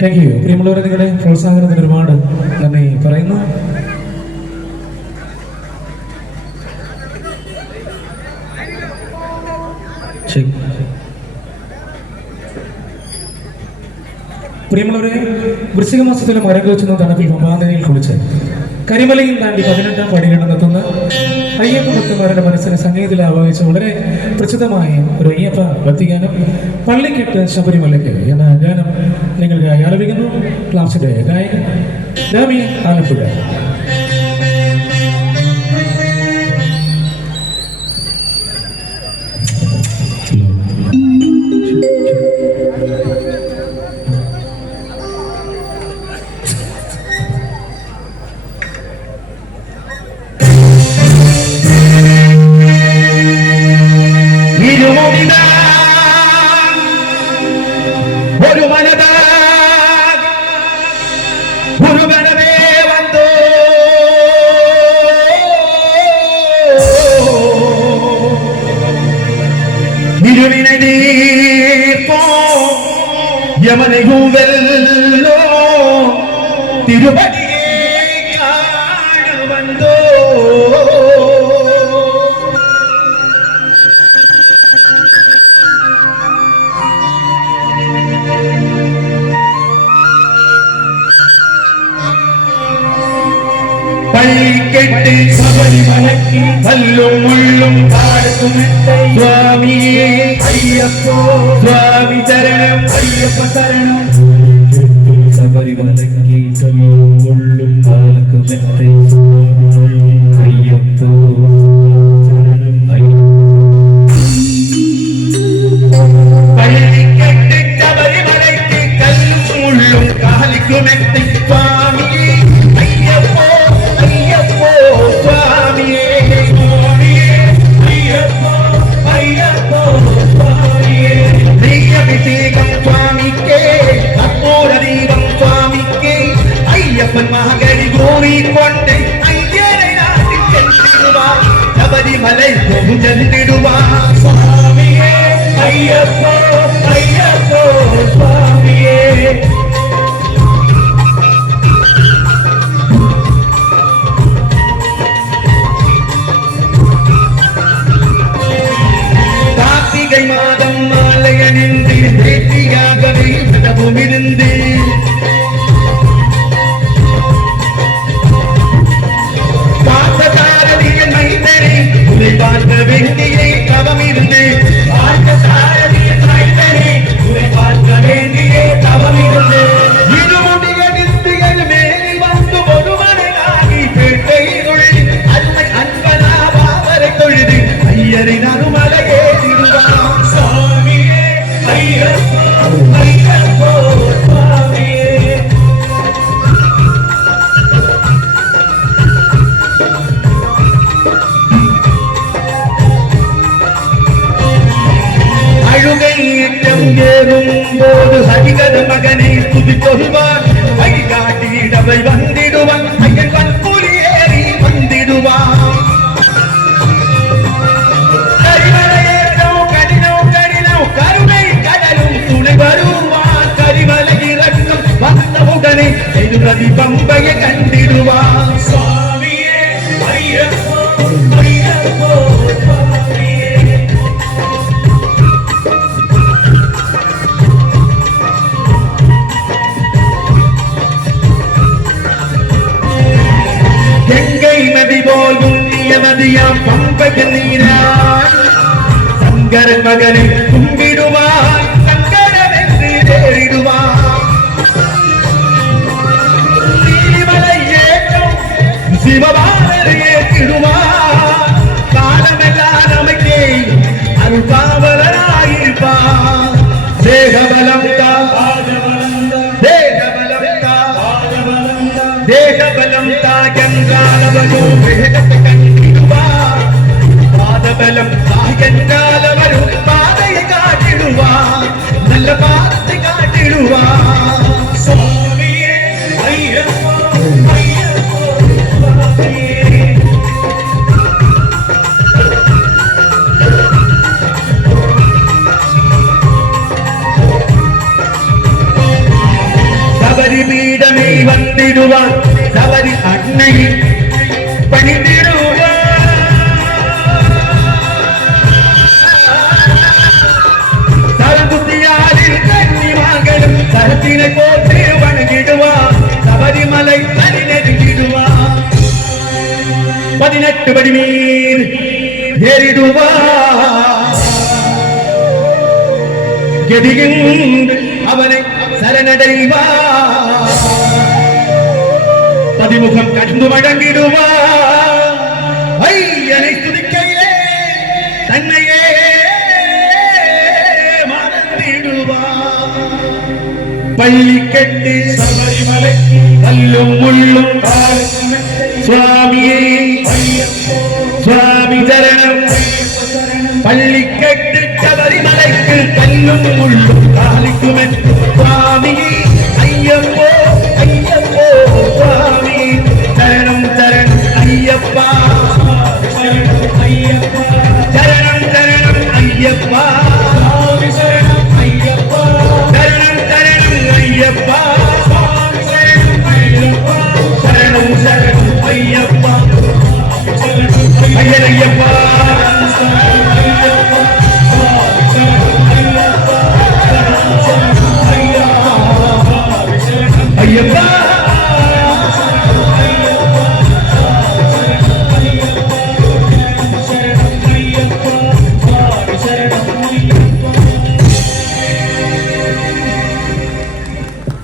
Thank you. പ്രിയമുള്ളവരെ, നിങ്ങളുടെ പ്രോത്സാഹനത്തിന് ഒരുപാട് നന്ദി പറയുന്നു. പ്രിയമുള്ളവരെ, വൃശ്ചിക മാസത്തിലെ മരം വെച്ചുന്ന തണുപ്പിൽ പമ്പാനദിയിൽ കുളിച്ച് കരിമലയിൽ താണ്ടി 18ാം പടികളിലെത്തുന്ന അയ്യപ്പ ഭക്തന്മാരുടെ മനസ്സിനെ സംഗീതത്തിൽ ആവാഹിച്ച വളരെ പ്രസിദ്ധമായ ഒരു അയ്യപ്പ ഭക്തിഗാനം പള്ളിക്കെട്ട് ശബരിമലയ്ക്ക് എന്ന ഗാനം നിങ്ങൾക്കായി ആലപിക്കുന്നു. ക്ലാസിന്റെ ഗായകൻ ഡാമിയൻ ആലപ്പുഴ. ഒരു മനത ഒരു മനവേ വന്നോ ഇരുവിനെ നീർപ്പോ യമനയൂവല്ലോ തിരുപതിയെ കാണുവന്തോ പള്ളിക്കെട്ട് ശബരിമലയ്ക്ക് കല്ലും മുള്ളും കാടുമെത്ത സ്വാമിയേ അയ്യപ്പോ സ്വാമി ശരണം അയ്യപ്പ ശരണം. ശബരിമലയ്ക്ക് കല്ലും മുള്ളും കാടുമെത്ത അയ്യപ്പോ പള്ളിക്കെട്ട് ശബരിമലയ്ക്ക് കല്ലും മുള്ളും കാലിക്കുമെത്ത സ്വാമിയേ അയ്യപ്പോ ൂറിക്കൊണ്ട് അയ്യനെ ശബരിമലൈ ചെന്നിടുവാ സ്വാമിയേ അയ്യപ്പോ അയ്യപ്പോ സ്വാമിയേ. கார்த்திகை மாதம் மாலையணிந்து வேட்டியாகவே விடவும் இருந்து பார்க்க வேண்டியே தவம் இருந்து பார்க்க சாரதியின் மைந்தனே உரை பார்க்க வேண்டியே தவம் இருந்து இருமுடிய நித்திகள் மேலில் வந்து ஒருவனாகி பேட்டையினுள் அன்னை அன்பனாவரை தொழுது ஐயரின் அருமலையே திருவாம் சுவாமியே ஐயப்போ ஐயப்போ சுவாமியே. ஏறும்போது ஹரிகர மகனை துதி கொள்வான் வழிகாட்டிடவை வந்திடுவான் ஐயன் வன்புலி ஏறி வந்திடுவான். கரிமலையேறோ கடினோ கடினோ கருணை கடலும் துணை வருவான். கரிமலை இறக்கம் வந்தவுடனே எதிரதி பம்பையை கண்டிடுவான். சுவாமியே ஐயப்போ ஐயப்போ சுவாமியே. கங்கை நதி போல் புண்ணியமதியாம் பம்பையில் நீரான் சங்கரன் மகனை கும்பிடுவான். சங்கரவென்று தேறிடுவான். நீலிமலை ஏற்றம் சிவபாலரை ஏற்றிடுவான். காலமெல்லாம் நமக்கே அருள் காவலராயிருப்பான். தேகபலம் தேகபலம் தாயங்காலவரோ வேகத்தை கண்டிடுவார். பாதபலம் தாயங்காலவரோ பாதையை காட்டி தந்திடுவார் சபரி அன்னையை பணிந்திடுவார் சரபுத்தியாரில் கன்னிமார்களும் சரத்தினை போட்டு வணங்கிடுவார் சபரிமலை தனி நெருங்கிடுவார் 18 படி மீன் ஏறிடுவார் கெதிகின்று அவனை சரணடைவார் பதிமுகம் கண்டு வணங்கிடுவார் ஐயனை துதிக்கையிலே தன்னையே மறந்திடுவார் பள்ளி கட்டு சபரிமலை கல்லும் முள்ளும் சுவாமியே சுவாமி சரணம் பள்ளி கட்டு சபரிமலைக்கு கல்லும் முள்ளும் காலிக்கும் சுவாமியே ஐயப்போ ஐயப்போ சுவாமி சரணம் சரணம் ஐயப்பா சரணம் ஐயப்பா சரணம் சரணம் ஐயப்பா சரணம் ஐயப்பா சரணம் சரணம் ஐயப்பா சரணம் சரணம் ஐயப்பா ஐயப்பா